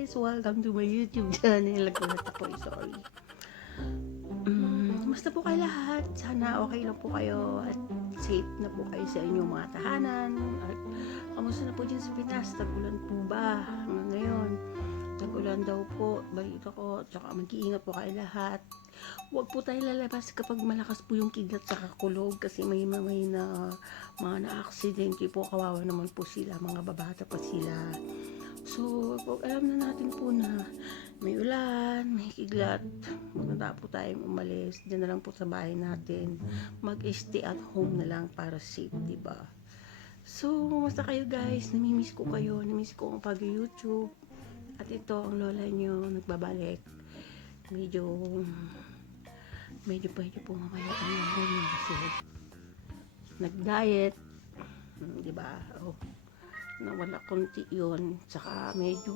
guys! Welcome to my YouTube channel. Nagulat ako, sorry. Basta po kayo lahat. Sana okay lang po kayo at safe na po kayo sa inyong mga tahanan. At kamusta na po dyan sa Pinas? Tag-ulan po ba hanggang ngayon? Tag-ulan daw po, balita ko. Tsaka mag-iingat po kayo lahat. Huwag po tayo lalabas kapag malakas po yung kidlat sa kulog kasi may na mga na-aksidente po. Kawawa naman po sila, mga babata pa sila. So, pag alam na natin po na may ulan, may kidlat, maganda po tayong umalis. Diyan na lang po sa bahay natin. Mag-stay at home na lang para safe, diba? So, kumusta kayo guys? Namimiss ko kayo. Namimiss ko ang pag-YouTube. At ito, ang lola nyo nagbabalik. Medyo po mamaya ang lola nyo kasi nag-diet. Diba? Oh, nawala konti yun. Tsaka medyo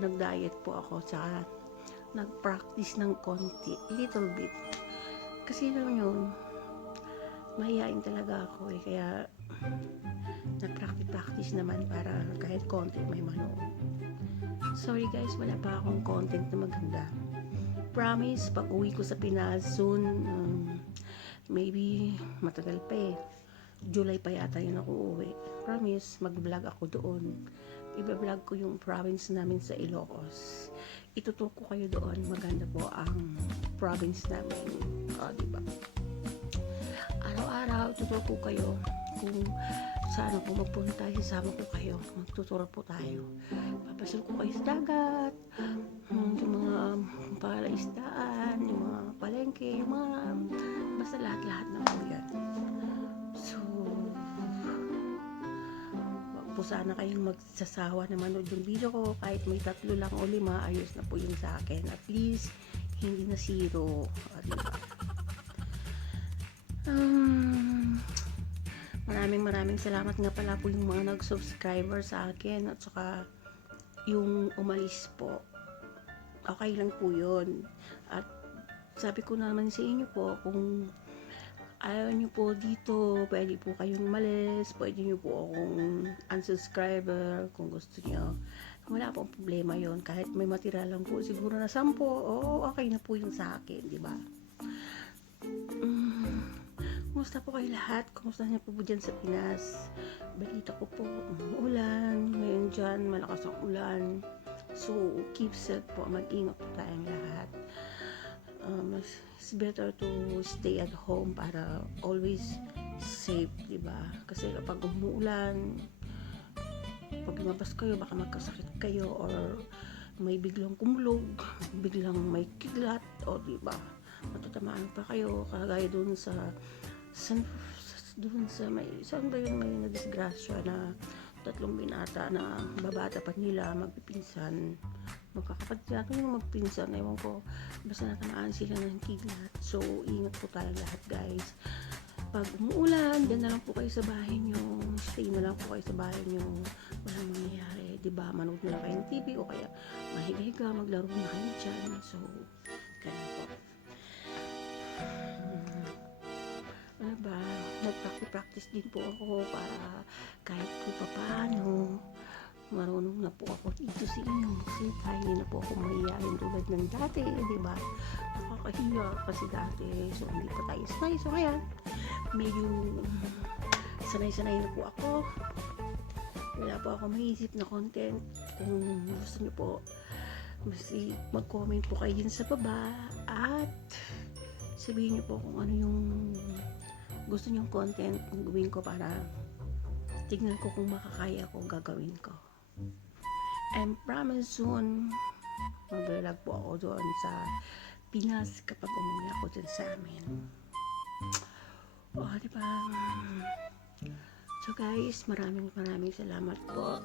nag-diet po ako. Tsaka nag-practice ng konti. Little bit. Kasi lang yun, mahihain talaga ako eh. Kaya nag-practice naman para kahit konti may manood. Sorry guys, wala pa akong content na maganda. Promise, pag uwi ko sa Pinas soon, maybe matagal pa eh. July pa yata yun ako uwi. Promise, mag-vlog ako doon. I-vlog ko yung province namin sa Ilocos. Itutur ko kayo doon. Maganda po ang province namin. Diba? Araw-araw, tutur ko kayo kung saan ako magpunta. Sasama ko kayo. Magtuturo po tayo. Papasal ko kayo sa dagat. Yung mga palaisdaan, yung mga palengke, yung mga basta lahat-lahat na po yan. So, wag po sana kayong magsasawa na manood yung video ko. Kahit may 3 lang o 5, ayos na po yun sa akin. At least, hindi na 0. Diba? Maraming salamat nga pala po yung mga nag-subscriber sa akin at saka yung umalis po. Okay lang po yun. At sabi ko naman sa inyo po, kung ayaw nyo po dito, pwede po kayong umalis, pwede nyo po akong unsubscriber kung gusto nyo. Wala pong problema yon. Kahit may matira lang po, siguro na 10, okay na po yun sa akin, di ba? Kumusta po kayo lahat? Kumusta niyo po dyan sa Pinas? Balita ko po, ulan. Ngayon dyan, malakas ang ulan. So, keep safe po. Mag-ingat po tayong lahat. It's better to stay at home para always safe, diba? Kasi kapag umuulan, pag lumabas kayo, baka magkasakit kayo or may biglang kumulog, biglang may kidlat, o diba? Matatamaan pa kayo, kagaya dun sa may saan ba yun, may nadisgrasya na 3 binata na babata pa nila, magpipinsan, magkakapatid yata yung magpinsan, ewan ko, basta natamaan sila ng kidlat. So ingat po tayo lahat guys. Pag umuulan, dyan na lang po kayo sa bahay nyo, stay na lang po kayo sa bahay nyo, walang mangyayari, diba? Manood na lang kayo ng TV o kaya mahiga, maglaro na kayo dyan. So ganun po. Ano ba, nagpractice din po ako para kahit po paano marunong na po ako dito sa inyo kasi hindi na po ako mahihayin tulad ng dati, diba? Nakakahiya kasi dati, so hindi pa tayo sanay. So kaya medyo sanay-sanay na po ako. Wala po ako maisip na content. Kung gusto nyo po, mag-comment po kayo din sa baba at sabihin nyo po kung ano yung gusto nyong content ang gawin ko para tignan ko kung makakaya ko gagawin ko. And promise soon mag-vlog po ako doon sa Pinas kapag umuwi ako dyan sa amin. Diba? So guys, maraming salamat po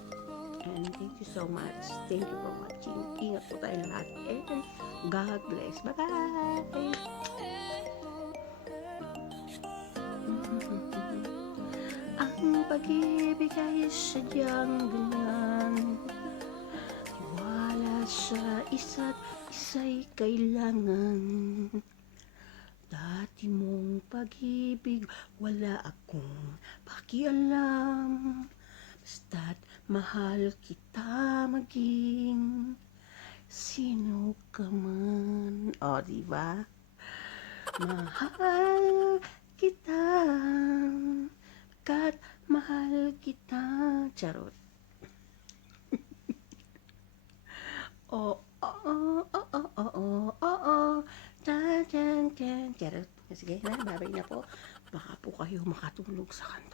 and thank you so much. Thank you for watching. Ingat po tayo lahat and God bless. Bye bye. Ang pag-ibig ay sadyang ganyan, tiwala sa isa't isa'y kailangan. Dati mong pag-ibig, wala akong pakialam, basta't mahal kita maging sino ka man. O, diba? Mahal kita, kat mahal kita. Charot. Oo, oo, oo, oo, oo, tan, tan, tan. Charot. Sige na, babay na po. Baka po kayo makatulog sa kanta.